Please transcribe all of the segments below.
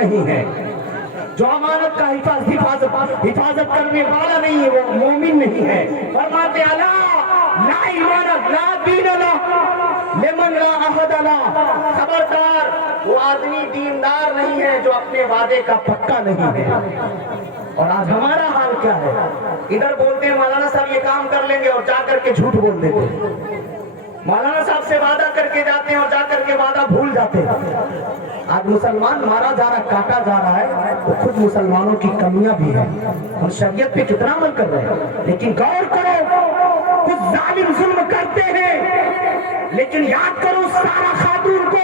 نہیں ہے، جو امانت کا حفاظت کرنے والا نہیں ہے وہ مومن نہیں ہے۔ فرماتے الا لا ایمان لا دین لمن لا عہد له، خبردار وہ آدمی دیندار نہیں ہے جو اپنے وعدے کا پکا نہیں ہے۔ اور آج ہمارا حال کیا ہے؟ ادھر بولتے ہیں مولانا صاحب یہ کام کر لیں گے اور جا کر کے جھوٹ بول دیتے ہیں، مولانا صاحب سے وعدہ کر کے جاتے ہیں اور جا کر کے وعدہ بھول جاتے ہیں۔ آج مسلمان مارا جا رہا، کاٹا جا رہا ہے، تو خود مسلمانوں کی کمیاں بھی ہیں۔ ہم شریعت پہ کتنا عمل کر رہے ہیں، لیکن غور کرو کچھ ظالم ظلم کرتے ہیں، لیکن یاد کرو سارا خاتون کو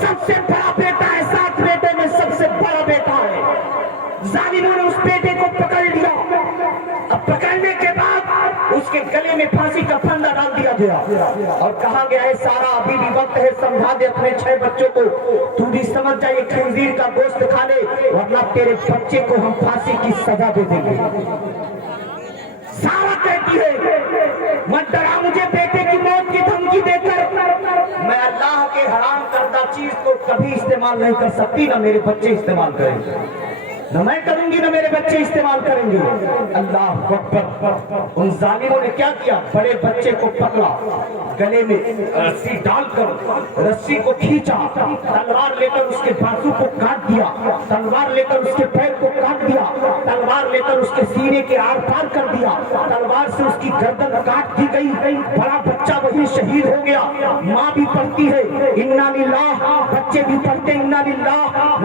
سب سے بڑا بیٹا ہے، 7 بیٹوں میں سب سے بڑا بیٹا ہے۔ ظالموں نے اس بیٹے کو پکڑ لیا، اب پکڑنے کے بعد اس کے گلے میں پھانسی کا پھندا ڈال دیا گیا اور کہا گیا ہے سارا ابھی بھی وقت ہے، سمجھا دے اپنے 6 بچوں کو، تو بھی سمجھ جائے یہ خنزیر کا گوشت کھا لے ورنہ تیرے بچے کو ہم پھانسی کی سزا دے دیں گے۔ سارا کہتی ہے مت ڈرا مجھے بیٹے کی موت کی دھمکی دے کر، میں اللہ کے حرام کردہ چیز کو کبھی استعمال نہیں کر سکتی، نہ میرے بچے استعمال کریں گے، نہ میں کروں گی نہ میرے بچے استعمال کریں گے۔ اللہ اکبر۔ ان ظالموں نے کیا کیا؟ بڑے بچے کو پکڑا، گلے میں رسی ڈال کر رسی کو کھینچا، تلوار لے کر اس کے بازو کو کاٹ دیا، تلوار لے کر اس کے پیر کو کاٹ دیا، تلوار لے کر اس کے سینے کے آر پار کر دیا، تلوار سے اس کی گردن کاٹ دی گئی، بڑا بچہ وہی شہید ہو گیا۔ ماں بھی پڑھتی ہے انا للہ، بچے بھی پڑھتے انا للہ،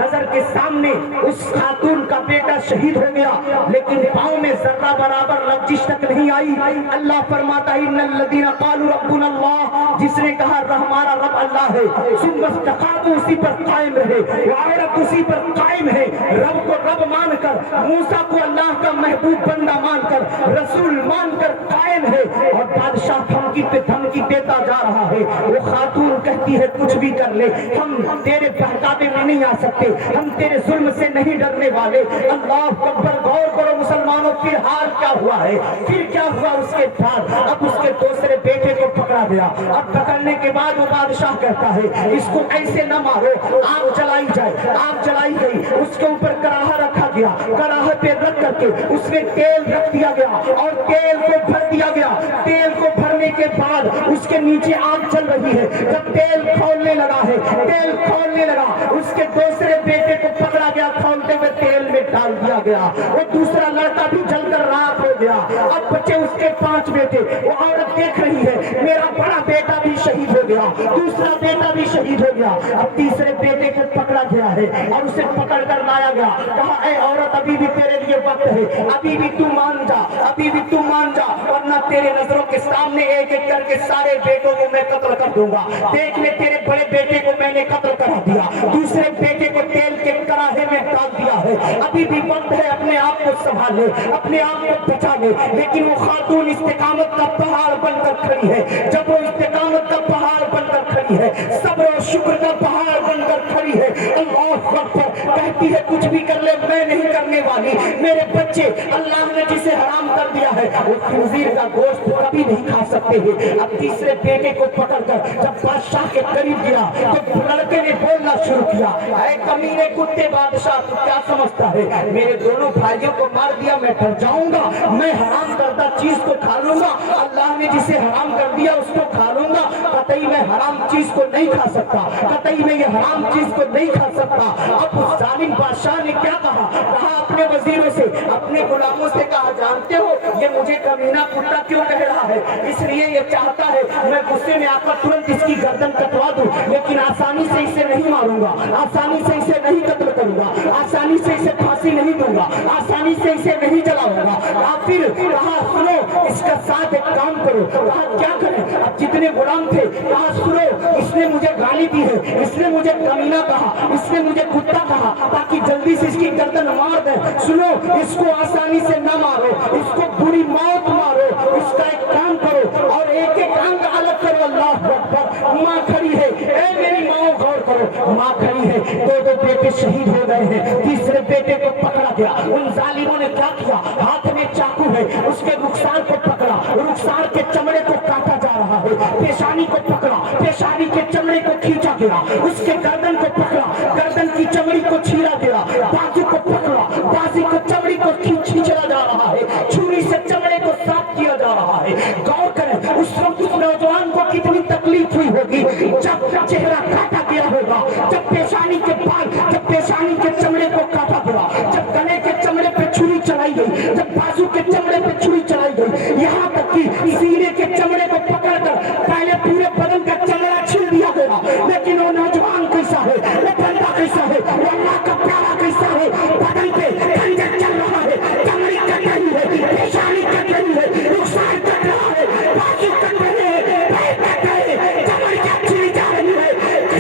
نظر کے سامنے اس خاتون کا بیٹا شہید ہو گیا، لیکن پاؤں میں ذرہ برابر لغزش تک نہیں آئی۔ اللہ فرماتا ہے ان الذین قالوا ربنا اللہ، جس نے کہا ہمارا رب اللہ ہے، ثم استقاموا، اسی پر قائم رہے، وعورت اسی پر قائم ہے، رب کو رب مان کر، موسیٰ کو اللہ کا محبوب بندہ مان کر، رسول مان کر قائم ہے، اور بادشاہ دھمکی پہ دھمکی دیتا جا رہا ہے، وہ خاتون کہتی ہے کچھ بھی کر لے ہم تیرے بہکاوے میں نہیں آ سکتے، ہم تیرے ظلم سے نہیں ڈرنے والے۔ اللہ اکبر۔ غور کرو مسلمانوں، پھر حال کیا ہوا ہے، پھر کیا ہوا اس کے بعد؟ اب اس کے دوسرے بیٹے کو پکڑا گیا، اب پکڑنے کے بعد وہ بادشاہ کہتا ہے اس کو ایسے نہ مارو، آگ جلائی جائے، آگ جلائی گئی، اس کے اوپر کڑاہا رکھا گیا، کڑاہے پہ رکھ کر کے اس میں تیل رکھ دیا گیا اور تیل کو بھر دیا گیا، تیل کو بھرنے کے بعد اس کے نیچے آگ چل رہی ہے، جب تیل کھولنے لگا ہے، تیل کھولنے لگا، اس کے دوسرے بیٹے کو پکڑا گیا، کھولتے ہوئے تیل میں ڈال دیا گیا، وہ دوسرا لڑکا بھی جل کر راکھ ہو گیا۔ اب بچے اس کے 5 بیٹے، وہ عورت دیکھ رہی ہے میرا بڑا بیٹا بھی شہید ہو گیا، دوسرا بیٹا بھی شہید ہو گیا، اب تیسرے بیٹے کو پکڑا گیا ہے اور اسے پکڑ کر لایا گیا، کہا اے عورت ابھی بھی تیرے لیے وقت ہے، ابھی بھی تو مان جا، ابھی بھی تو مان جا، ورنہ تیرے نظروں کے سامنے ایک ایک کر کے سارے بیٹوں کو میں قتل کر دوں گا۔ دیکھ لے تیرے بڑے بیٹے کو میں نے قتل کرا دیا، دوسرے بیٹے کو تیل کے کڑاہے میں ڈال دیا ہے، ابھی بھی وقت ہے، اپنے آپ کو سنبھال لے، اپنے آپ کو بچا لے۔ لیکن وہ خاتون استقامت کا پہاڑ بن کر کھڑی ہے، جب وہ استقامت کا پہاڑ بن کر کھڑی ہے، صبر و شکر کا پہاڑ بن کر کھڑی ہے، اللہ اکبر، کہتی ہے کچھ بھی کر لے میں نہیں کرنے والی، میرے بچے اللہ نے جسے حرام کر دیا ہے وہ خنزیر کا گوشت کبھی نہیں کھا سکتے ہیں۔ اب تیسرے بیٹے کو پکڑ کر جب بادشاہ کے قریب گیا تو لڑکے نے بولنا شروع کیا، اے کمینے کتے بادشاہ تو کیا سمجھتا ہے میرے دونوں بھائیوں کو مار دیا میں ڈر جاؤں گا، میں حرام کردہ چیز کو کھا لوں گا، اللہ نے جسے حرام کر دیا اس کو کھا لوں گا، قطعی میں حرام چیز کو نہیں کھا سکتا، قطعی میں یہ حرام چیز کو نہیں کھا سکتا۔ اب اس ظالم بادشاہ نے کیا کہا اپنے وزیروں سے، اپنے غلاموں سے کہا جانتے ہو یہ مجھے کمینہ کتا کیوں کہہ رہا ہے؟ اس لیے یہ چاہتا ہے میں غصے میں آ کر ترنت اس کی گردن کٹوا دوں، لیکن آسانی سے اسے نہیں ماروں گا، آسانی سے اسے نہیں قتل کروں گا، آسانی سے اسے پھانسی نہیں دوں گا، آسانی سے اسے نہیں جلاؤں گا۔ پھر کہا سنو اس کا ساتھ ایک کام کرو، کہا کیا کریں؟ اب جتنے غلام تھے کہا سنو اس نے مجھے گالی دی ہے، اس نے مجھے کمینہ کہا، اس نے مجھے کتا کہا، تاکہ جلدی سے اس کی گردن مار دیں، سنو اس کو آسانی سے نہ مارو، اس کو بری موت مارو، اس کا ایک کام کرو اور ایک ایک انگ الگ کرو۔ اللہ اکبر۔ ماں کھڑی ہے، اے میری ماں غور کرو، ماں کھڑی ہے، دو بیٹے شہید ہو گئے ہیں، تیسرے بیٹے کو پکڑا گیا، ان ظالموں نے کیا کیا ہاتھ میں چاقو ہے اس کے رخسار کو پکڑا، رخسار کے چمڑے کو کاٹا جا رہا ہے، پیشانی کو پکڑا، پیشانی کے چمڑے کو کھینچا گیا، اس کے گردن کو پکڑا، گردن کی چمڑی کو چھیلا होगा, जब गले के चमड़े पे छुरी चलाई गई, जब बाजू के चमड़े पे छुरी चलाई गई, यहाँ तक कि सीने के चमड़े को पकड़कर पहले पूरे बदन का चमड़ा छीन दिया गया। लेकिन वो नौजवान कैसा है, वो बंदा कैसा है, वो अल्लाह का प्यारा कैसा है, बदन पे खंजर चल रहा है, चमड़ी कट रही है, पेशानी कट रही है, रुखसार कट रहा है, बाजू कट रहे हैं, पैर कट रहे हैं, चमड़ी का छीनी जा रही है,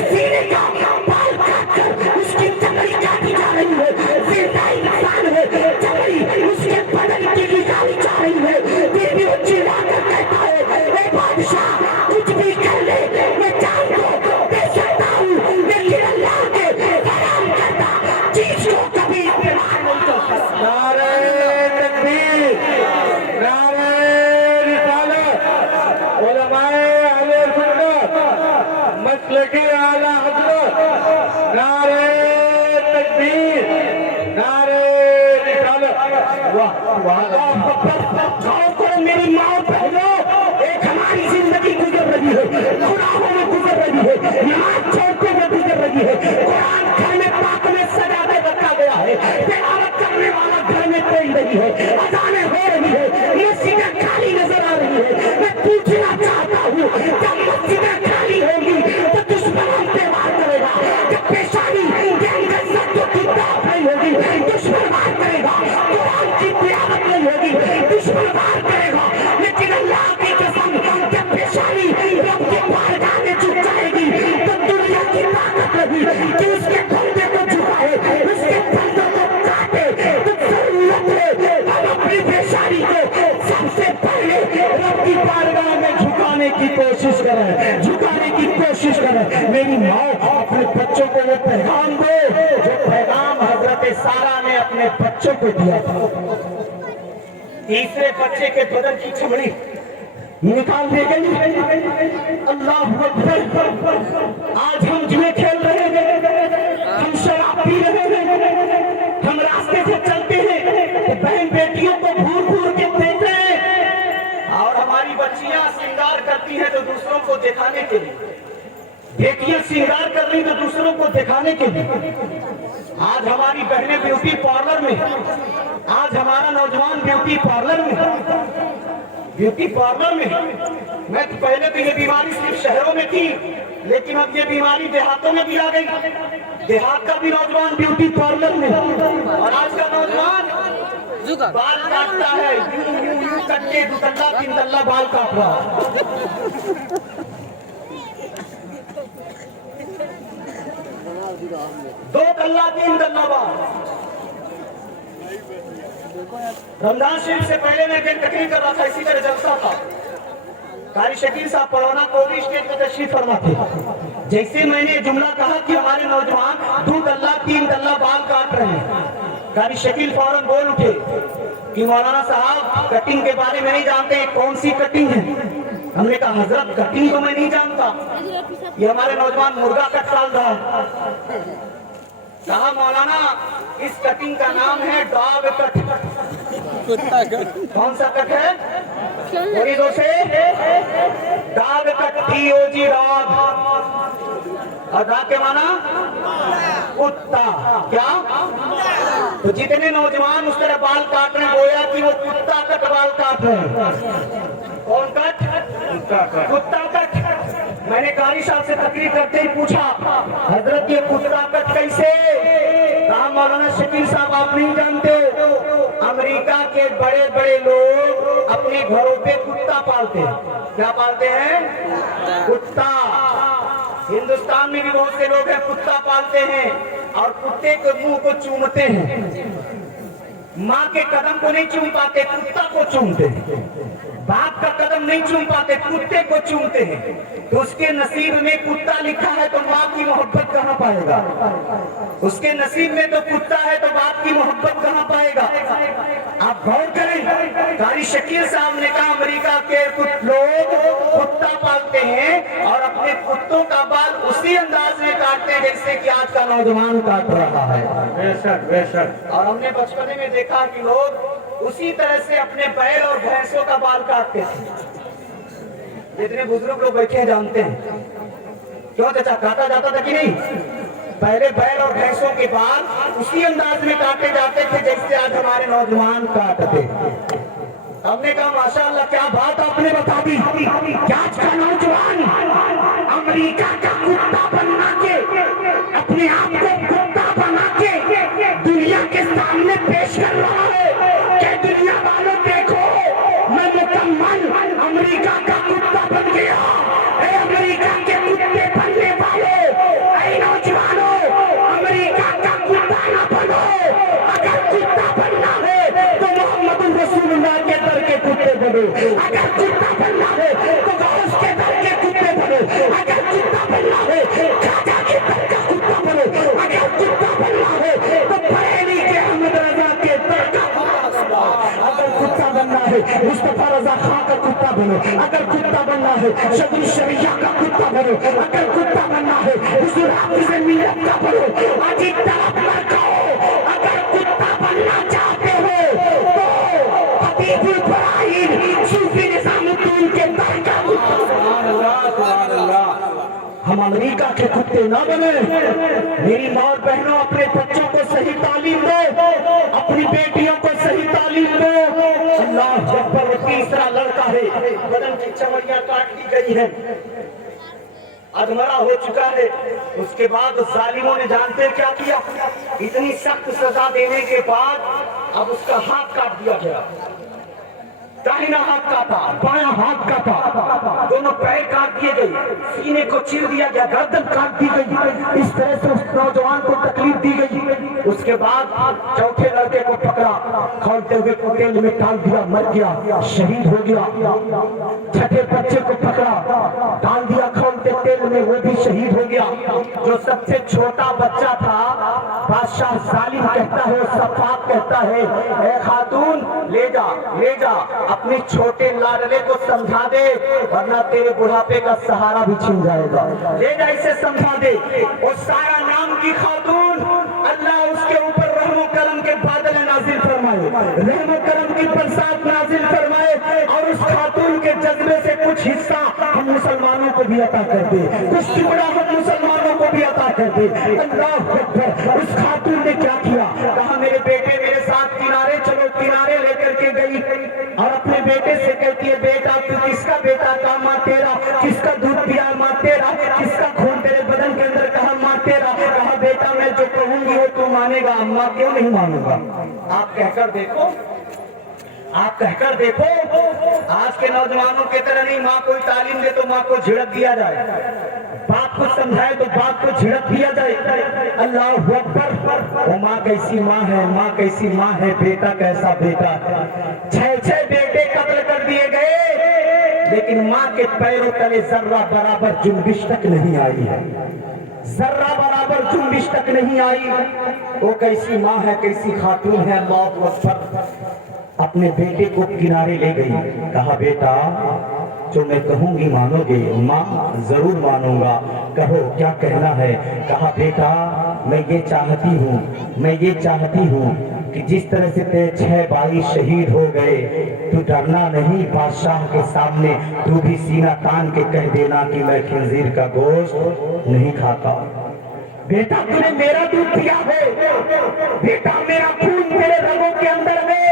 सीने का बाल काट कर उसकी चमड़ी काटी जा रही है, जिंदा इंसान है, चमड़ी उसके बदन की निकाली जा रही है। फिर भी वो चिल्ला कर कहता है, ए बादशाह कुछ भी कर ले, मैं जान को दे सकता हूँ, लेकिन अल्लाह के हराम करता चीज को कभी इस्तेमाल नहीं कर सकता। नारे तकबीर, नारे रिसालत, उलमाए अहले सुन्नत, मसलके आला हज़रत, नारे तकबीर, नारे रिसालत। गाँव को मेरी माँ और बहनों, एक हमारी जिंदगी गुजर रही है, गुनाहों में गुजर रही है, नमाज छोड़ते हुए गुजर रही है, कुरान घर में पाक में सजा के रखा गया है, तिलावत करने वाला घर में कोई नहीं है, अजानें हो रही है, मस्जिदें खाली नजर आ रही है। मैं पूछना चाहता हूँ, जब मस्जिदें खाली होंगी तो दुश्मन हम पे वार करेगा, जब पेशानी के अंदर सत्य की ताप नहीं होगी दुश्मन वार करेगा, कुरान की तिलावत नहीं होगी दुश्मन वार करेगा। लेकिन अल्लाह की कसम, जब पेशानी रब के बारगाह में झुक जाएगी तो दुनिया की ताकत रही कि उसके बंदे को झुकाए, उसके बंदे को काटे। तो जरूरत है हम अपनी पेशानी को सबसे पहले रब की बारगाह में झुकाने की कोशिश करें, झुकाने की कोशिश करें। मेरी माँ अपने बच्चों को वो पैगाम दो जो पैगाम हजरत सारा ने अपने बच्चों को दिया था। तीसरे बच्चे के बदन की चमड़ी निकाल दी गई। अल्लाह अकबर। आज हम जुए खेल रहे हैं, हम शराब पी रहे हैं, हम रास्ते से चलते हैं तो बहन बेटियों को घूर घूर के देख रहे हैं, और हमारी बच्चियां श्रृंगार करती हैं तो दूसरों को दिखाने के लिए, बेटियां श्रृंगार कर रही तो दूसरों को दिखाने के लिए। आज हमारी बहनें ब्यूटी पार्लर में, आज हमारा नौजवान ब्यूटी पार्लर में, ब्यूटी पार्लर में। मैं तो पहले तो ये बीमारी सिर्फ शहरों में थी, लेकिन अब ये बीमारी देहातों में भी आ गई। देहात का भी नौजवान ब्यूटी पार्लर में, और आज का नौजवान बाल काटता है, यूं कट के 2 तल्ला 3 तल्ला बाल काट रहा। दो तल्ला 3 तल्ला बाल। रमजान शरीफ से पहले मैं तकरीर कर रहा था, इसी तरह जलसा था। कारी शकील साहब पड़ौना कोवी स्टेज में तशरीफ फरमा थे। जैसे मैंने जुमला कहा कि हमारे नौजवान 2 तल्ला 3 तल्ला बाल काट रहे हैं, कारी शकील फौरन बोल उठे कि मौलाना साहब कटिंग के बारे में नहीं जानते, कौन सी कटिंग है। हमने कहा हजरत कटिंग को मैं नहीं जानता, ये हमारे नौजवान मुर्गा कट डाल रहा है। कहा मौलाना इस कटिंग का नाम है डॉग कट। कौन सा कट है? पूरी जोर से डॉग कट, TOG डॉग, और डॉग के माना कुत्ता। क्या? तो जितने नौजवान उस तरह बाल काट रहे हैं गोया कि वो कुत्ता कट बाल काट रहे हैं। कौन कट? कुत्ता कट। मैंने कारी साहब से तकरीर करते ही पूछा हजरत ये कुत्ता कट कैसे? कहा मौलाना शकील साहब आप नहीं जानते, अमेरिका के बड़े बड़े लोग अपने घरों पे कुत्ता पालते हैं। क्या पालते हैं? कुत्ता। हिंदुस्तान में भी बहुत से लोग हैं कुत्ता पालते हैं और कुत्ते के मुंह को चूमते हैं। माँ के कदम को नहीं चूम पाते, कुत्ता को चूमते हैं। बाप का कदम नहीं चूम पाते, कुत्ते को चूमते हैं। तो उसके नसीब में कुत्ता लिखा है तो माँ की मोहब्बत कहाँ पाएगा? उसके नसीब में तो कुत्ता है तो बाप की मोहब्बत कहाँ पाएगा? आप गौर करें, कारी शकील साहब ने कहा अमेरिका के कुछ लोग कुत्ता पालते हैं और अपने कुत्तों का बाल उसी अंदाज में काटते हैं जैसे कि आज का नौजवान काट रहा है। बेशक बेशक। और हमने बचपने में देखा कि लोग उसी तरह से अपने बैल और भैंसों का बाल काटते थे। जितने बुजुर्ग लोग बैठे हैं जानते हैं। क्यों चाचा, काटा जाता था कि नहीं? पहले बैल और भैंसों के बाल उसी अंदाज में काटे जाते थे जैसे आज हमारे नौजवान काटते। हमने कहा माशाअल्लाह क्या बात आपने बता दी कि आज का नौजवान अमेरिका का कुत्ता बनना के अपने आप को कुत्ता बना के दुनिया के सामने पेश कर रहा है कि दुनिया वालों देखो मैं मुकम्मल अमेरिका का कुत्ता बन गया। ए अमेरिका के कुत्ते बनने वालों, ऐ नौजवानों, अमेरिका का कुत्ता ना बनो। अगर कुत्ता बनना है तो मोहम्मद रसूलुल्लाह के दर के कुत्ते बनो। अगर कुत्ता बनना है तो गौस के दर के कुत्ते बनो। अगर कुत्ता बनना है खाजा के दर का कुत्ता बनो। अगर कुत्ता बनना है तो बरेली के अहमद रजा के दर का। अगर कुत्ता बनना है मुस्तफा रजा खां का कुत्ता बनो। अगर कुत्ता बनना है शगुन शरिया का कुत्ता बनो। अगर कुत्ता बनना है हुजूर हाफिज़ मिल्लत का बनो। आज एक तरफ न कहो। अगर कुत्ता बनना चाहते हो तो हबीबुल बराहीन सूफी निजामुद्दीन के दर का कुत्ता। सुभान अल्लाह, सुभान अल्लाह। हम अमेरिका के कुत्ते ना बने। मेरी माँ और बहनों, अपने बच्चों को सही तालीम दो, अपनी बेटियों को सही तालीम दो। अल्लाह अकबर। वो तीसरा लड़का है, बदन की चमड़ियां काट दी गई है, अधमरा हो चुका है। उसके बाद जालिमों ने जानते क्या किया? इतनी सख्त सजा देने के बाद अब उसका हाथ काट दिया गया। दाहिना हाथ काटा, बायां हाथ काटा, दोनों पैर काट दिए गए, सीने को चीर दिया गया, गर्दन काट दी गई। इस तरह से उस नौजवान को तकलीफ दी गई। उसके बाद चौथे लड़के को पकड़ा, खौलते हुए तेल में डाल दिया, मर गया, शहीद हो गया। छठे बच्चे को पकड़ा, डाल दिया खौलते तेल में, वो भी शहीद हो गया। जो सबसे छोटा बच्चा था, बादशाह जालिम कहता है, सफाक कहता है, ए खातून ले जा अपने छोटे लाडले को समझा दे, वरना तेरे बुढ़ापे का सहारा भी छीन जाएगा। ले जा इसे समझा दे। और सारा नाम की खातून, अल्लाह उसके ऊपर रहमो करम के बादल नाजिल फरमाए, रहमो करम की बरसात नाजिल फरमाए, और उस खातून के जज्बे से कुछ हिस्सा हम मुसलमानों को भी अता कर दे, कुछ टुकड़ा हम मुसलमानों को भी अता कर दे। अल्लाह अकबर। उस खातून ने क्या किया? कहा मेरे बेटे मेरे साथ किनारे चलो। किनारे लेकर के गई और अपने बेटे से कहती है, बेटा तू किसका बेटा? कहा माँ तेरा। किसका दूध पिया? माँ तेरा। किसका खून तेरे बदन के अंदर? कहा माँ तेरा। कहा बेटा मैं जो कहूंगी वो तू मानेगा। अम्मा क्यों नहीं मानूंगा? आप कहकर देखो, आप कहकर देखो। आज के नौजवानों की तरह नहीं, माँ कोई तालीम दे तो माँ को झिड़क दिया जाए, बाप को समझाए तो बाप को झिड़क दिया जाए। अल्लाह अकबर। वो माँ कैसी माँ है, माँ कैसी माँ है, बेटा कैसा बेटा। 6 बेटे कत्ल कर दिए गए, लेकिन माँ के पैरों तले जर्रा बराबर जुम्बिश तक नहीं आई है, जर्रा बराबर जुम्बिश तक नहीं आई। वो कैसी माँ है, कैसी खातून है। अल्लाह अकबर। अपने बेटे को किनारे ले गई, कहा बेटा जो मैं कहूंगी मानोगे? माँ जरूर मानूंगा, कहो क्या कहना है? कहा बेटा मैं ये चाहती हूँ कि जिस तरह से तेरे 6 भाई शहीद हो गए, तू डरना नहीं, बादशाह के सामने तू भी सीना तान के कह देना कि मैं खिंजीर का गोश्त नहीं खाता। बेटा तूने मेरा दूध पिया है, बेटा मेरा खून तेरे रगों के अंदर है,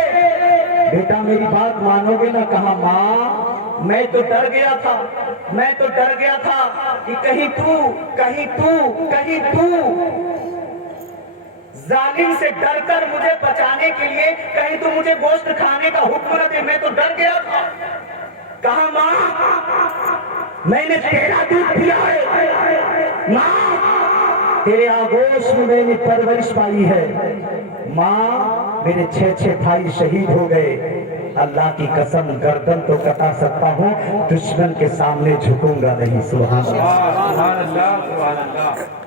बेटा मेरी बात मानोगे ना? कहा माँ मैं तो डर गया था कि कहीं तू जालिम से डरकर मुझे बचाने के लिए कहीं तू मुझे गोश्त खाने का हुक्म न दे। मैं तो डर गया था। कहा माँ मैंने तेरा दूध पिया है, माँ तेरे आगोश में मैंने परवरिश पाई है, माँ मेरे 6 भाई शहीद हो गए। अल्लाह की कसम गर्दन तो कटा सकता हूँ, दुश्मन के सामने झुकूंगा नहीं। सुभान अल्लाह।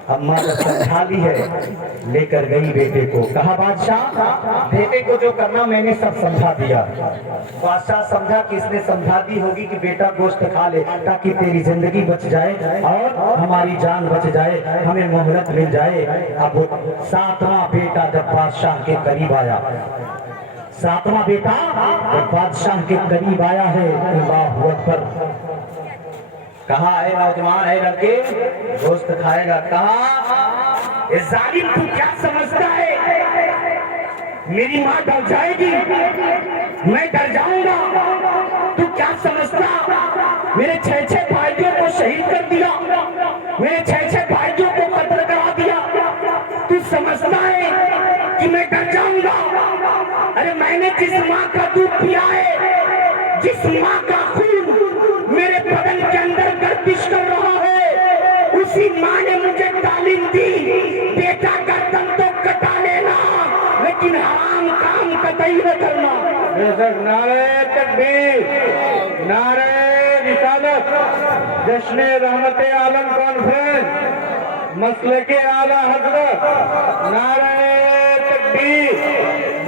अम्मा ने समझा ली है, लेकर गई बेटे को। कहा बादशाह बेटे को जो करना मैंने सब समझा दिया। बादशाह समझा कि इसने समझा दी होगी कि बेटा गोश्त खा ले ताकि तेरी जिंदगी बच जाए और हमारी जान बच जाए, हमें मोहलत मिल जाए। अब 7वां बेटा जब बादशाह के करीब आया, 7वां बेटा जब बादशाह के करीब आया है, अल्लाह अकबर। कहा है नौजवान है लड़के गोश्त खाएगा? कहा ए जालिम तू क्या समझता है मेरी माँ डर जाएगी, मैं डर जाऊंगा? तू क्या समझता मेरे 6 भाइयों को शहीद कर दिया, मेरे 6 भाइयों को कत्ल करा दिया, तू समझता है कि मैं डर जाऊंगा? अरे मैंने जिस माँ का दूध पिया है, जिस माँ का खून मेरे बदन के अंदर गर्दिश कर रहा है, उसी माँ ने मुझे तालीम दी, बेटा का दम तो कटा लेना लेकिन हराम काम कतई न करना। बेशक नारे तकबीर, नारे रिसालत, जश्न रहमत आलम कॉन्फ्रेंस, मसले के आला हजरत, नारे तकबीर,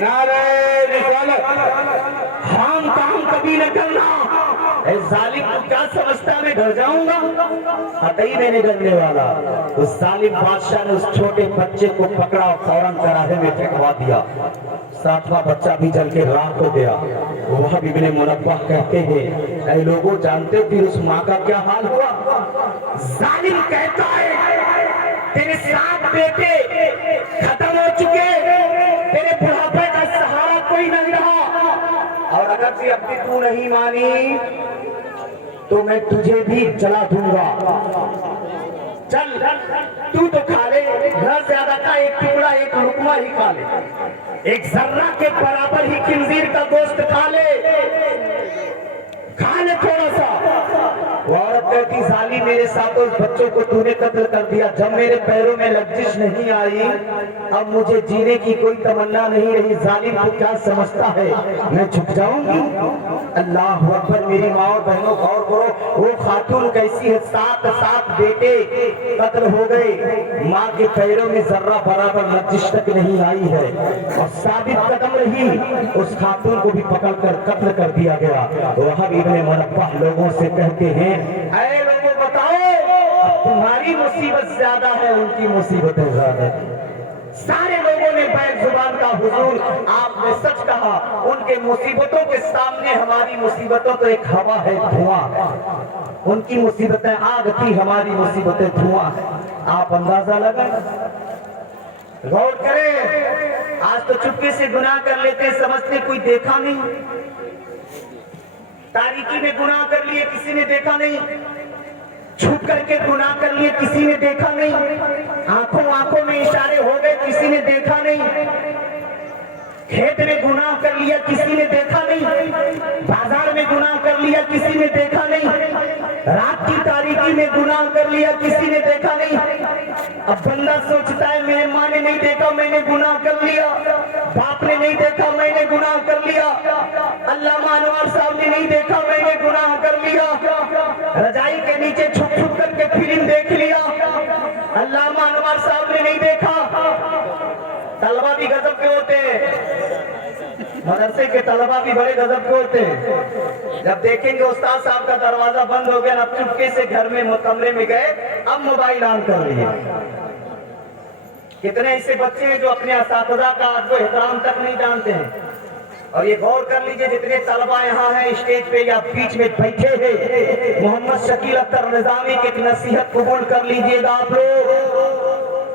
नारे रिसालत। हराम काम कभी न करना। ए जालिम तू क्या समझता मैं डर जाऊंगा? कतई मैं नहीं डरने वाला। उस जालिम बादशाह ने उस छोटे बच्चे को पकड़ा और फौरन कराहे में फेंकवा दिया। 7वां बच्चा भी जल के राख हो गया। वह इब्ने मुनब्बह कहते हैं, ऐ लोगों जानते हो फिर उस माँ का क्या हाल हुआ? जालिम कहता है तेरे 7 बेटे खत्म हो चुके, तेरे बुढ़ापे का सहारा कोई नहीं रहा, और अगर से अब भी तू नहीं मानी तो मैं तुझे भी जला दूंगा। चल तू तो खा ले, न ज्यादा का एक टुकड़ा, एक लुकमा ही खा ले, एक जर्रा के बराबर ही खिंजीर का गोश्त खा ले थोड़ा सा। वो औरत कहती जालिम मेरे साथ उस बच्चों को तूने कत्ल कर दिया, जब मेरे पैरों में लग्जिश नहीं आई अब मुझे जीने की कोई तमन्ना नहीं रही। जालिम तू क्या समझता है मैं झुक जाऊंगी? अल्लाह अकबर। मेरी माँ और बहनों गौर करो, वो खातून कैसी है, 7 बेटे कत्ल हो गए, माँ के पैरों में जर्रा बराबर लग्जिश तक नहीं आई है, और साबित कदम रही, उस खातून को भी पकड़कर कत्ल कर दिया गया। वह इब्ने मुनब्बह लोगों से कहते हैं, ऐ लोगों बताओ तुम्हारी मुसीबत ज्यादा है उनकी मुसीबतें ज्यादा है। सारे लोगों ने बैक जुबान का हुजूर आपने सच कहा, उनके मुसीबतों के सामने हमारी मुसीबतों तो एक हवा है, धुआं। उनकी मुसीबतें आग थी, हमारी मुसीबतें धुआं है। आप अंदाजा लगाएं, गौर करें। आज तो चुपके से गुनाह कर लेते, समझते कोई देखा नहीं, तारीकी में गुनाह कर लिए किसी ने देखा नहीं, छुप करके गुनाह कर लिए किसी ने देखा नहीं, आंखों में इशारे हो गए किसी ने देखा नहीं, खेत में गुनाह कर लिया किसी ने देखा नहीं, बाजार में गुनाह कर लिया किसी ने देखा नहीं, रात की तारीकी में गुनाह कर लिया किसी ने देखा नहीं। अब बंदा सोचता है मेरे माँ ने नहीं देखा मैंने गुनाह कर लिया, बाप ने नहीं देखा मैंने गुनाह कर लिया, अल्लामा अनवर साहब ने नहीं देखा मैंने गुनाह कर लिया, रजाई के नीचे छुप छुप करके फिल्म देख लिया, अल्लामा अनवर साहब ने नहीं देखा। तलबा भी गजब के होते हैं, मदरसे के तलबा भी बड़े गजब के होते हैं। जब देखेंगे उस्ताद साहब का दरवाजा बंद हो गया, अब चुपके से घर में कमरे में गए, अब मोबाइल ऑन कर लिए। कितने ऐसे बच्चे हैं जो अपने असातिज़ा का अदब एहतराम तक नहीं जानते हैं। और ये गौर कर लीजिए जितने तलबा यहाँ हैं स्टेज पे या बीच में बैठे हैं, मोहम्मद शकील अख्तर निजामी की एक नसीहत कबूल कर लीजिएगा आप लोग।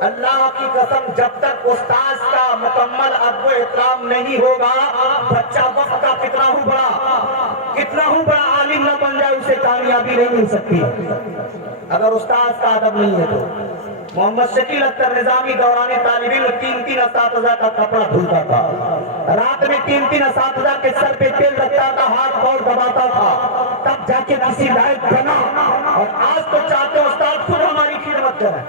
अल्लाह की कसम जब तक उस्ताद का मुकम्मल अदब एहतराम नहीं होगा, बच्चा वक्त का कितना हूँ बड़ा आलिम न बन जाए उसे कामयाबी नहीं मिल सकती अगर उस्ताद का अदब नहीं है तो। मोहम्मद शकील अख्तर निजामी दौरान तालिब इल्म 3 असातिज़ा का कपड़ा धुलता था, रात में 3 असातिज़ा के सर पे तेल रखता था, हाथ पैर दबाता था, तब जाके किसी लायक बना। और आज तो चाहते उस्ताद खुद हमारी खिदमत करे,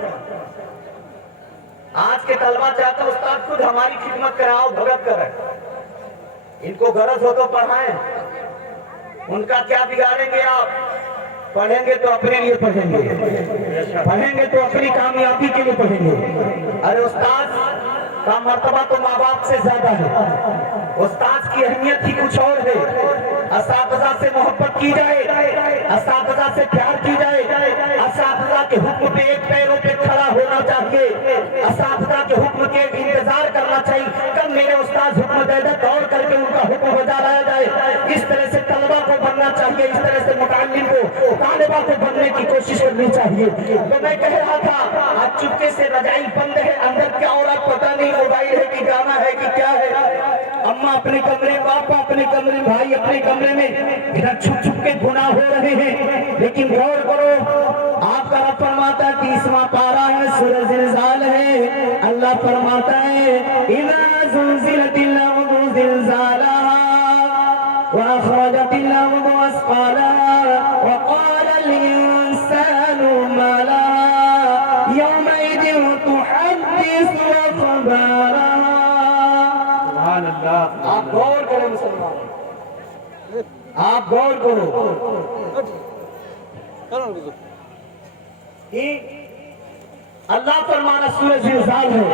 आज के तलबा चाहते उस्ताद खुद हमारी खिदमत कराओ, भगत करे। इनको गरज हो तो पढ़ाएं, उनका क्या बिगाड़ेंगे आप? पढ़ेंगे तो अपने लिए पढ़ेंगे, पढ़ेंगे तो अपनी कामयाबी के लिए पढ़ेंगे। अरे उस्ताद का मर्तबा तो माँ बाप से ज्यादा है, उस्ताद की अहमियत ही कुछ और है। असातिज़ा से मोहब्बत की जाए, असातिज़ा से प्यार की जाए, असातिज़ा के हुक्म पे एक पैरों पे खड़ा होना चाहिए, असातिज़ा के हुक्म के इंतजार करना चाहिए। कब मेरे उस्ताद हुक्म दे दे दौड़ करके उनका हुक्म बजा लाया जाए। इस तरह से तलबा को बनना चाहिए, इस तरह से मुतअल्लिम को, तालिबा को बनने की कोशिश करनी चाहिए। तो मैं कह रहा था आज चुपके से रजाई बंद है, अंदर क्या हो रहा पता नहीं, मोबाइल है कि गाना है कि क्या है। अम्मा अपने कमरे, पापा अपने कमरे, भाई अपने कमरे में इधर छुप छुप के गुनाह हो रहे हैं। लेकिन गौर करो, आपका रब फरमाता है 30वां पारा है, सूरह ज़िलज़ाल है। अल्लाह फरमाता है इज़ा ज़ुलज़िलतिल अर्ज़ु ज़िलज़ालहा व अख़रजतिल अर्ज़ु असक़ालहा व क़ालल इंसानु मा लहा यौमइज़िन तुहद्दिसु अख़बारहा। सुभान अल्लाह। आप गौर करो मुसलमान, आप गौर करो कि अल्लाह फरमाना सूरह ज़िलज़ाल है,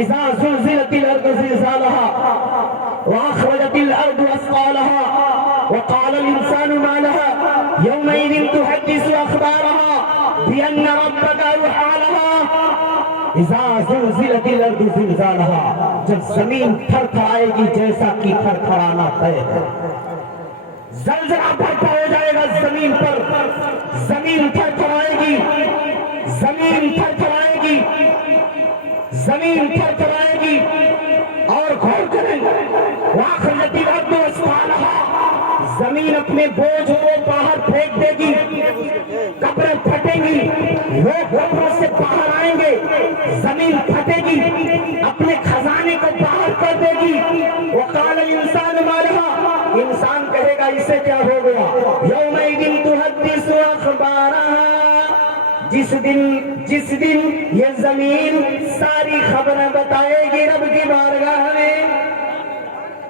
इज़ा ज़ुलज़िलतिल अर्ज़ु ज़िलज़ालहा व अख़रजतिल अर्ज़ु असक़ालहा व क़ालल इंसानु मा लहा यौमइज़िन तुहद्दिसु अख़बारहा बिअन्न रब्बका युहा लहा। इज़ा ज़ुलज़िलतिल अर्ज़ु ज़िलज़ालहा, जब जमीन थरथराएगी जैसा कि थरथराना तय है। ज़लज़ला बर्पा हो जाएगा जमीन पर, जमीन थरथराएगी, जमीन थरथराएगी, जमीन थरथराएगी। और गौर करें, वअख़रजतिल अर्ज़ु असक़ालहा, जमीन अपने बोझ को बाहर फेंक देगी, कब्रें फटेंगी, लोग कब्रों से बाहर आएंगे, जमीन फटेगी, अपने खजाने को बाहर कर देगी। वक़ालल इंसानु मा लहा, इंसान कहेगा इसे क्या हो गया। यौमइज़िन तुहद्दिसु अख़बारहा, जिस दिन ये जमीन सारी खबरें बताएगी रब की बारगाह में।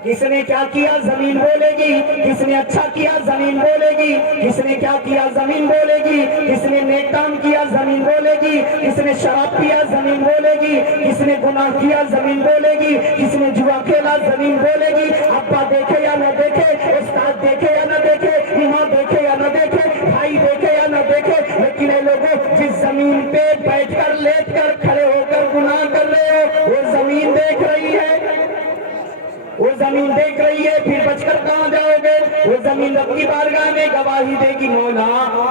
किसने क्या किया जमीन बोलेगी, किसने अच्छा किया जमीन बोलेगी, किसने क्या किया जमीन बोलेगी, किसने नेक काम किया जमीन बोलेगी, किसने शराब पिया जमीन बोलेगी, किसने गुनाह किया जमीन बोलेगी, किसने जुआ खेला जमीन बोलेगी। अब्बा देखे या न देखे, उस्ताद देखे या न देखे, इमाम देखे या न देखे, भाई देखे या न देखे, लेकिन ये लोगों जिस जमीन पे बैठकर लेटकर खड़े होकर गुनाह कर रहे हो वो जमीन देख रही है, वो जमीन देख रही है। फिर बचकर कहाँ जाओगे, वो जमीन रब की बारगाह में गवाही देगी, मौला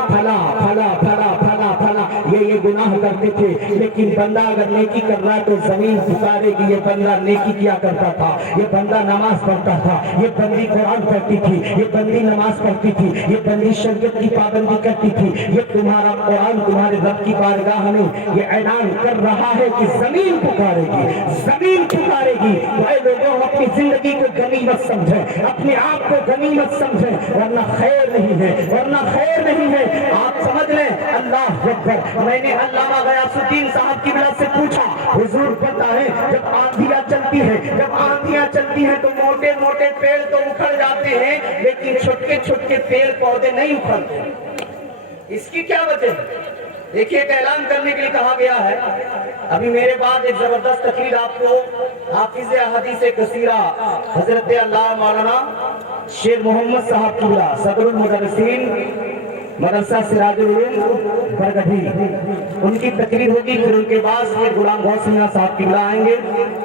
फला फला फला फला फला ये गुनाह करते थे। लेकिन बंदा अगर नेकी कर रहा है तो जमीन पुकारेगी, ये बंदा नेकी किया करता था, ये बंदा नमाज पढ़ता था, ये बंदी कुरान पढ़ती थी, ये बंदी नमाज पढ़ती थी, ये बंदी शरीयत की पाबंदी करती थी। ये तुम्हारा कुरान तुम्हारे रब की बारगाह में ये ऐलान कर रहा है कि जमीन पुकारेगी, जमीन पुकारेगी। भाई लोगों, अपनी जिंदगी को गनीमत समझे, अपने आप को गनीमत समझे, वरना खैर नहीं है, वरना खैर नहीं है। आप समझ लें, अल्लाह अकबर। मैंने अल्लामा गयासुद्दीन साहब की वजह से पूछा, हुजूर पता है जब आंधियां चलती है, जब आंधियां चलती हैं तो मोटे मोटे पेड़ तो उखड़ जाते हैं, लेकिन छोटे छोटे पेड़ पौधे नहीं उखड़ते। इसकी क्या वजह है? देखिए, एक ऐलान करने के लिए कहा गया है। अभी मेरे बाद एक जबरदस्त तकरीर आपको हाफिज हदीस कसीरा हजरत अल्लाह मौलाना शेर मोहम्मद साहब की सदरुल मुदर्रिसीन मदरसा सिराजुल उलूम बरगढ़ी, उनकी तकरीर होगी। फिर उनके बाद शेर गुलाम गौस मियां साहब की आएंगे,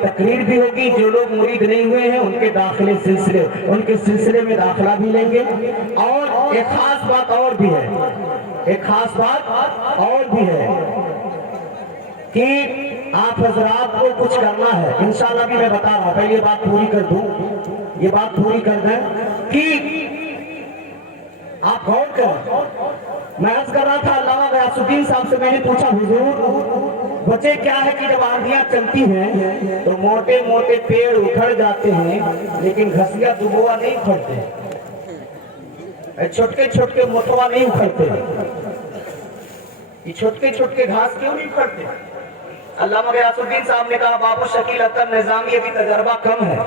तकरीर भी होगी। जो लोग मुरीद नहीं हुए हैं उनके दाखिले सिलसिले, उनके सिलसिले में दाखिला भी लेंगे। और एक खास बात और भी है, एक खास बात और भी है कि आप हजरात को कुछ करना है, इंशाल्लाह भी मैं बता रहा हूं। पहले ये बात पूरी कर दूं, ये बात पूरी कर दें कि आप गौर करें। मैं अर्ज कर रहा था अल्लामा गयासुद्दीन साहब से, मैंने पूछा हुजूर वजह क्या है कि जब आंधियां चलती हैं तो मोटे मोटे पेड़ उखड़ जाते हैं लेकिन घसिया दुबुआ नहीं उखड़ते, छोटे छोटे मोटवा नहीं उखड़ते, ये छोटे छोटे घास क्यों नहीं उखड़ते? अल्लामा गयासुद्दीन साहब ने कहा बाबू शकील अख्तर निजामी अभी तजर्बा कम है,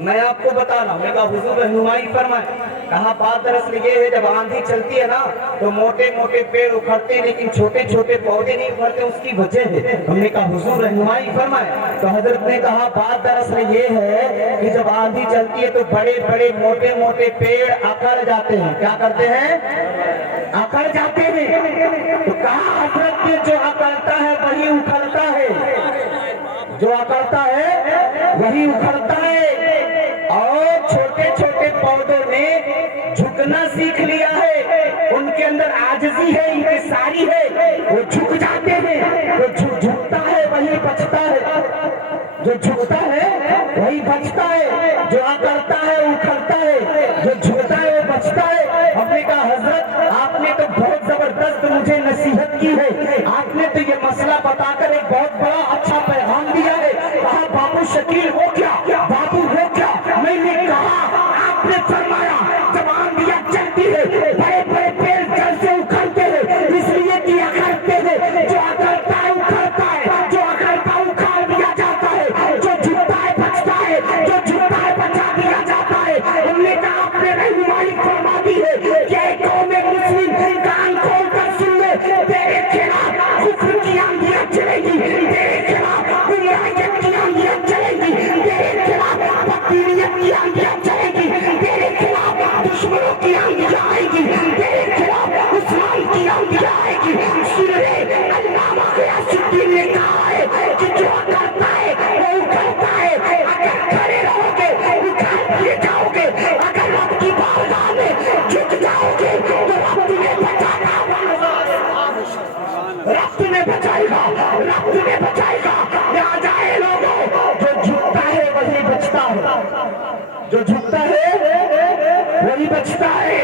मैं आपको बता रहा हूँ। मैं कहा हुजूर रहनुमाई फरमाए। कहा बात दरअसल ये है जब आंधी चलती है ना तो मोटे मोटे पेड़ उखड़ते हैं लेकिन छोटे छोटे पौधे नहीं उखड़ते, उसकी वजह है। हमने कहा हुजूर रहनुमाई फरमाए। तो हजरत ने कहा बात दरअसल ये है कि जब आंधी चलती है तो बड़े बड़े मोटे मोटे पेड़ अकड़ जाते हैं। क्या करते हैं? अकड़ जाते हैं। तो कहा हजरत ने जो अकड़ता है वही उखड़ता है, जो अकड़ता है वही उखड़ता है। और جھکنا سیکھ لیا ہے، ان کے اندر عاجزی ہے، انکساری ہے، وہ جھک جاتے ہیں۔ وہ جھکتا ہے وہی بچتا ہے، جو جھکتا ہے وہی بچتا ہے، جو اکڑتا ہے اکھڑتا ہے، جو جھکتا ہے وہ بچتا ہے۔ ہم نے کہا حضرت آپ نے تو بہت زبردست مجھے نصیحت کی ہے، آپ نے تو یہ مسئلہ بتا کر ایک بہت بڑا اچھا پیغام دیا ہے۔ کہا بابو شکیل ہو کیا، بابو ہو کیا؟ میں نے کہا آپ نے فرمایا جب آندھیاں چلتی ہے بڑے بڑے پیڑ جل سے اکھڑتے ہیں، اس لیے کہ اکھڑتے ہیں، جو اکھڑتا ہے اکھڑتا ہے، جو اکھڑتا اکھاڑ دیا جاتا ہے، جو جھکتا ہے بچتا ہے، جو جھکتا ہے بچا دیا جاتا ہے۔ ہم نے کہا آپ نے رہنمائی فرما دی ہے کہ اے قوم مسلم کان کھول کر سن لے، تیرے خلاف کفر کی آندھیاں چلے گی، تیرے خلاف گمراہیت کی آندھیاں چلے گی، تیرے خلاف بددینیت کی آندھیاں چلے گی، تیرے خلاف دشمنوں کی آندھیاں آئے گی، تیرے خلاف اسلام کی آندھیاں آئے گی۔ سن لے علامہ غیاث الدین نے کہا ہے کہ جو اکڑتا ہے وہ اکھڑتا ہے، اگر کھڑے رہو گے اکھاڑ دیے جاؤ گے، اگر رب کی بارگاہ میں جھک جاؤ گے تو رب تمہیں بچائے گا، رب تمہیں بچائے گا، رب تمہیں بچائے گا۔ یہاں جائے لوگوں، جو جھکتا ہے وہی بچتا ہے، جو جھکتا ہے وہی بچتا ہے۔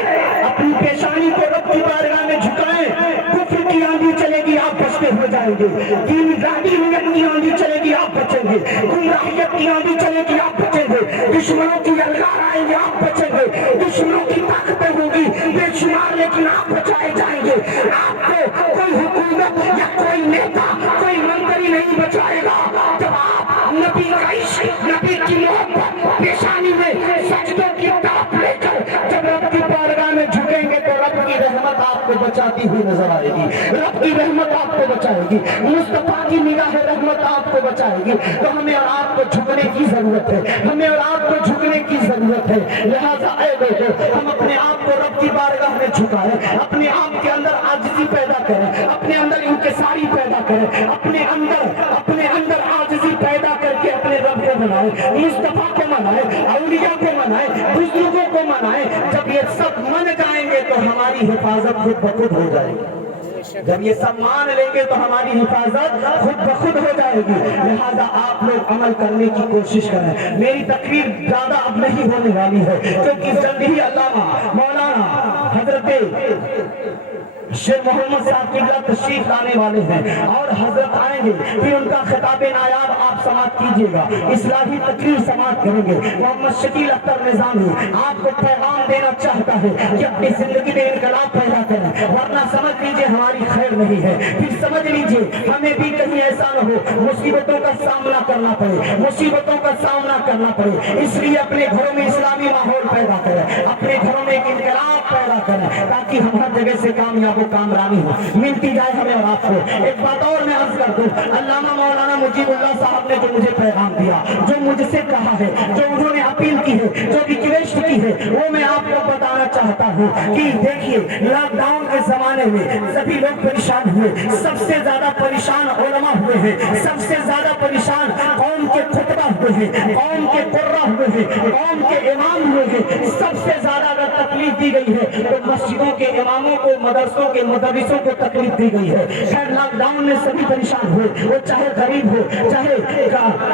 اپنی پیشانی کو رب کی بارگاہ میں جھکائیں، کفر کی آندھی چلے گی آپ بچتے ہو جائیں گے، دین دادیت کی آندھی چلے گی آپ بچیں گے، گمراہیت کی آندھی چلے گی آپ بچیں گے، دشمنوں کی الغار آئیں گے آپ بچیں گے، دشمنوں کی طاقتیں ہوں گی بے شمار لیکن آپ بچائے جائیں گے۔ آپ کو کوئی حکومت یا کوئی نیتا کوئی منتری نہیں بچائے گا جب آپ نبی کا عشق، نبی کی محبت پیشانی میں سجدوں کی طرف لے کر جب رب کی بارگاہ میں جھکیں گے تو رب کی رحمت آپ کو بچاتی ہوئی نظر آئے گی، رب کی رحمت آپ کو بچائے گی، مصطفیٰ کی نگاہ رحمت آپ کو بچائے گی۔ تو ہمیں اور آپ کو جھکنے کی ضرورت ہے، ہمیں اور آپ کو جھکنے کی ضرورت ہے۔ لہٰذا اے لوگوں ہم اپنے آپ کو رب کی بارگاہ میں جھکائیں، اپنے آپ کے اندر عاجزی پیدا کریں، اپنے اندر انکساری پیدا کریں، اپنے اندر عاجزی پیدا کر کے اپنے رب کو منائیں، مصطفیٰ کو منائیں، اولیاء کو منائیں، بزرگوں کو منائیں۔ جب یہ سب من جائیں گے تو ہماری حفاظت خود بخود ہو جائے گی، جب یہ سب مان لیں گے تو ہماری حفاظت خود بخود ہو جائے گی۔ لہذا آپ لوگ عمل کرنے کی کوشش کریں۔ میری تقریر زیادہ اب نہیں ہونے والی ہے کیونکہ جلد ہی علامہ مولانا حضرت شیخ محمد صاحب قبلہ تشریف لانے والے ہیں اور حضرت آئیں گے، پھر ان کا خطاب نایاب آپ سماعت کیجیے گا، اصلاحی تقریر سماعت کریں گے۔ محمد شکیل اختر نظامی آپ کو پیغام دینا چاہتا ہے کہ اپنی زندگی میں انقلاب پیدا کریں، ورنہ سمجھ لیجیے ہماری خیر نہیں ہے، پھر سمجھ لیجیے ہمیں بھی کہیں ایسا نہ ہو مصیبتوں کا سامنا کرنا پڑے، مصیبتوں کا سامنا کرنا پڑے۔ اس لیے اپنے گھروں میں اسلامی ماحول پیدا کریں، اپنے گھروں میں ایک انقلاب پیدا کریں تاکہ ہم ہر جگہ سے کامیاب کامرانی ہو ملتی جائے ہمیں اور آپ کو۔ ایک بات اور میں عرض کر دوں، علامہ مولانا مجیب اللہ صاحب نے جو مجھے پیغام دیا، جو مجھ سے کہا ہے، جو انہوں نے اپیل کی ہے، جو ریکویسٹ کی ہے، وہ میں آپ کو بتانا چاہتا ہوں کہ دیکھیے لاک ڈاؤن کے زمانے میں سبھی لوگ پریشان ہوئے، سب سے زیادہ پریشان علماء ہوئے ہیں، سب سے زیادہ پریشان قوم کے خطبہ ہوئے ہیں، قوم کے قرہ ہوئے ہیں، قوم کے امام ہوئے ہیں۔ سب سے زیادہ اگر تکلیف دی گئی ہے تو مسجدوں کے اماموں کو، مدرسوں کے مدرسوں کو تکلیف دی گئی ہے۔ خیر لاک ڈاؤن میں سبھی پریشان ہوئے، وہ چاہے غریب ہو چاہے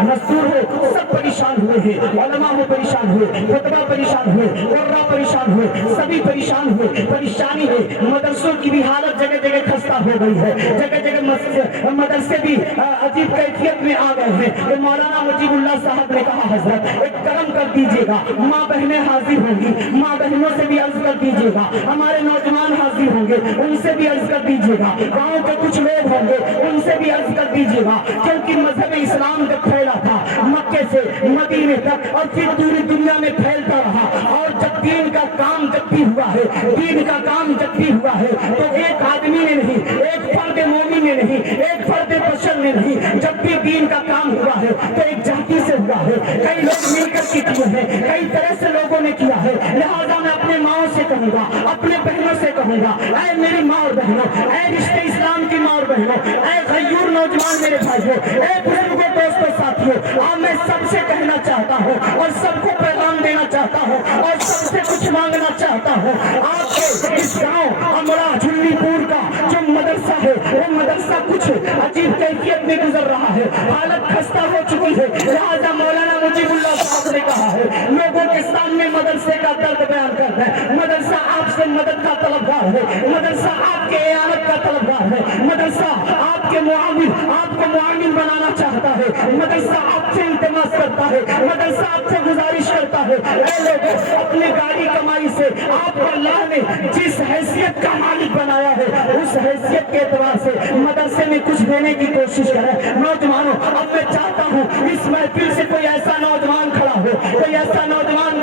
مزدور ہو، سب پریشان ہوئے ہیں، علماء ہو پریشان ہوئے، خطبہ پریشان ہوئے، قرہ پریشان ہوئے، سبھی پریشان ہوئے۔ پریشانی ہے، مدرسوں کی بھی حالت جگہ جگہ خستہ ہو گئی ہے، جگہ جگہ مدرسے بھی عجیب کیفیت میں آ گئے ہیں۔ تو مولانا مجیب اللہ صاحب نے کہا حضرت ایک کرم کر دیجیے گا، ماں بہنیں حاضر ہوں گی، ماں بہنوں سے بھی عرض کر دیجیے گا، ہمارے نوجوان حاضر ہوں گے، ان سے بھی عرض کر دیجیے گا، گاؤں کے کچھ لوگ ہوں گے ان سے بھی عرض کر دیجیے گا، کیونکہ مذہب اسلام جب پھیلا تھا مکے سے مدینے تک اور پھر پوری دنیا میں پھیلتا رہا، اور جب دین کا کام جب بھی ہوا ہے، دین کا کام جب بھی ہوا ہے تو ایک آدمی نے نہیں، ایک فرد مومن نے نہیں، ایک فرد بشر نے نہیں، جب بھی دین کا کام ہوا ہے تو ایک جاتی سے ہوا ہے، کئی لوگ مل کر کے کیے ہیں، کئی طرح سے لوگوں نے کیا ہے۔ لہذا میں اپنے ماؤں سے کہوں گا، اپنے بہنوں سے کہوں گا، اے میری ماں اور بہنوں، اے رشتے اسلام کی ماں اور بہنوں، اے غیور نوجوان میرے بھائیوں، اے بزرگوں دوستوں ساتھیوں، آج میں سب سے کہنا چاہتا ہوں اور سب کو پیغام دینا چاہتا ہوں اور سب سے کچھ مانگنا چاہتا ہوں۔ में गुजर रहा है, हालत खस्ता हो चुकी है। लिहाजा मौलाना मुजीबुल्लाह साहब ने कहा है, लोगों के सामने मदरसे का दर्द बयान करना है। मदरसा आपसे मदद का तलबगार है, मदरसा आपके इयानत का तलबगार है, मदरसा आपके आपको मुआमिन बनाना चाहता है, मदरसा आपसे इल्तिमास करता है, मदरसा आपसे गुजारिश करता है, ऐ लोगों, अपनी गाड़ी कमाई से आपको अल्लाह ने जिस हैसियत का मालिक बनाया है, उस हैसियत के एतबार से मदरसे में कुछ देने की कोशिश करें। नौजवानों, अब मैं चाहता हूँ इस महफिल से कोई ऐसा नौजवान खड़ा हो, कोई ऐसा नौजवान